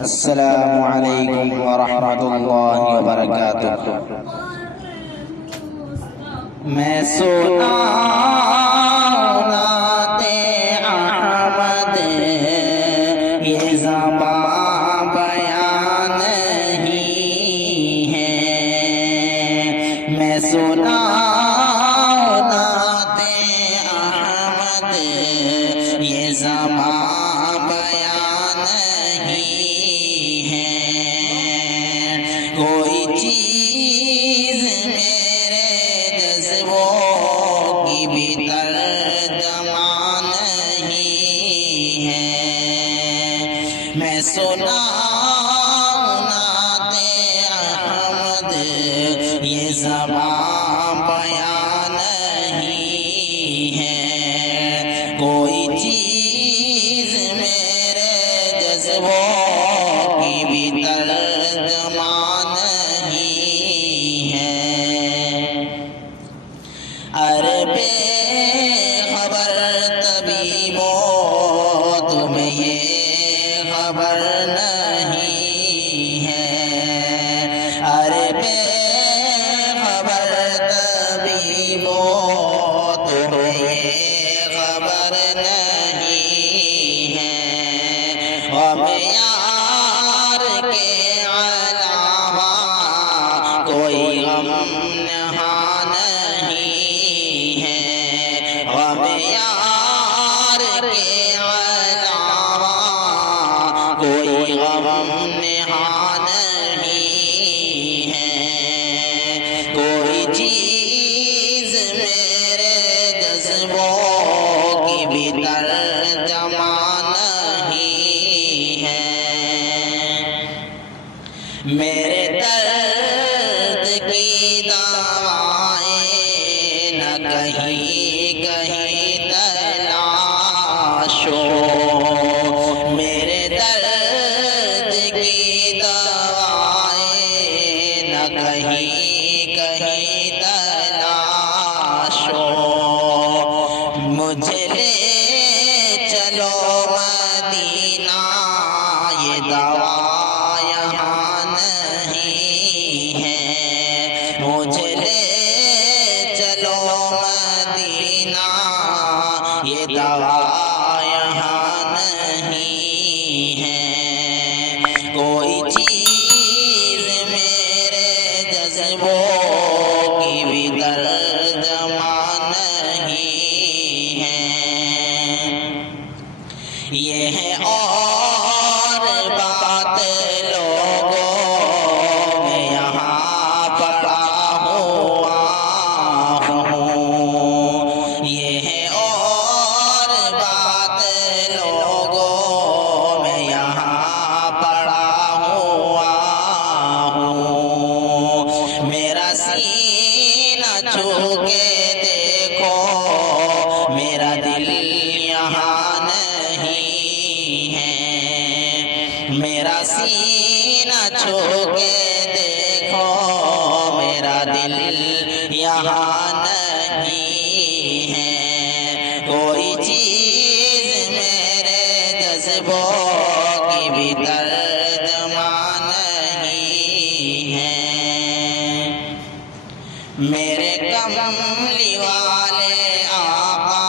السلام علیکم ورحمۃ اللہ وبرکاتہ۔ میں سنا نعت احمد یہ زباں بیان نہیں ہے، میں سنا نعت احمد یہ زباں بیان نہیں ہے، کوئی چیز میرے جذبوں کی بھی ترجمہ نہیں ہے، میں سنا نعت احمد یہ زباں بیان نہیں ہے، کوئی چیز میرے جذبوں کی بھی ترجمہ نہیں ہے، عرب خبر طبیبوں تمہیں یہ خبر نہیں ہے، عرب خبر طبیبوں تمہیں یہ خبر نہیں ہے، غم یار کے علاوہ کوئی غم نہاں نہیں ہے، غم یار کے علاوہ کوئی غم نہاں نہیں ہے، کوئی چیز میرے جذبوں کی بھی ترجمہ نہیں ہے، میرے درد کی دوائیں نہ کہیں کہیں تلاش ہو، میرے درد کی دوائیں نہ کہیں کہیں تلاش ہو، مجھے لے چلو مدینہ یہ دوا یہاں نہیں ہے، مجھے لے چلو مدینہ یہ دوا یہاں نہیں ہے، کوئی چیز میرے جذبوں کی بھی ترجمہ نہیں ہے، یہ ہے اور بات لوگوں میں یہاں پڑا ہوا ہوں، یہ ہے اور بات لوگوں میں یہاں پڑا ہوا ہوں، میرا سینہ چھو کے دیکھو میرا دل یہاں نہیں ہے، میرا سینہ چھو کے دیکھو میرا دل یہاں نہیں ہے، کوئی چیز میرے جذبوں کی بھی ترجمہ نہیں ہے، میرے کملی والے آقا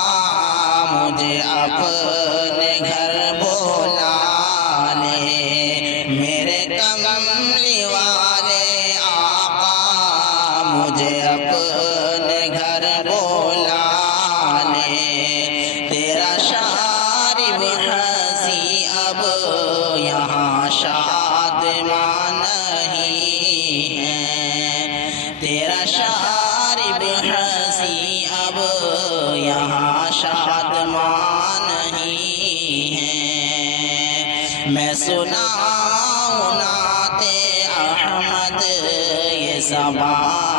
مجھے اپنے گھر بلا لے، میرے کملی والے آقا مجھے اپنے گھر بلا لے، تیرا شارب ہنسی اب یہاں شادمان نہیں ہے، تیرا شارب ہنسی اب یہاں شادمان نہیں ہے، میں سناؤں نعت احمد یہ زباں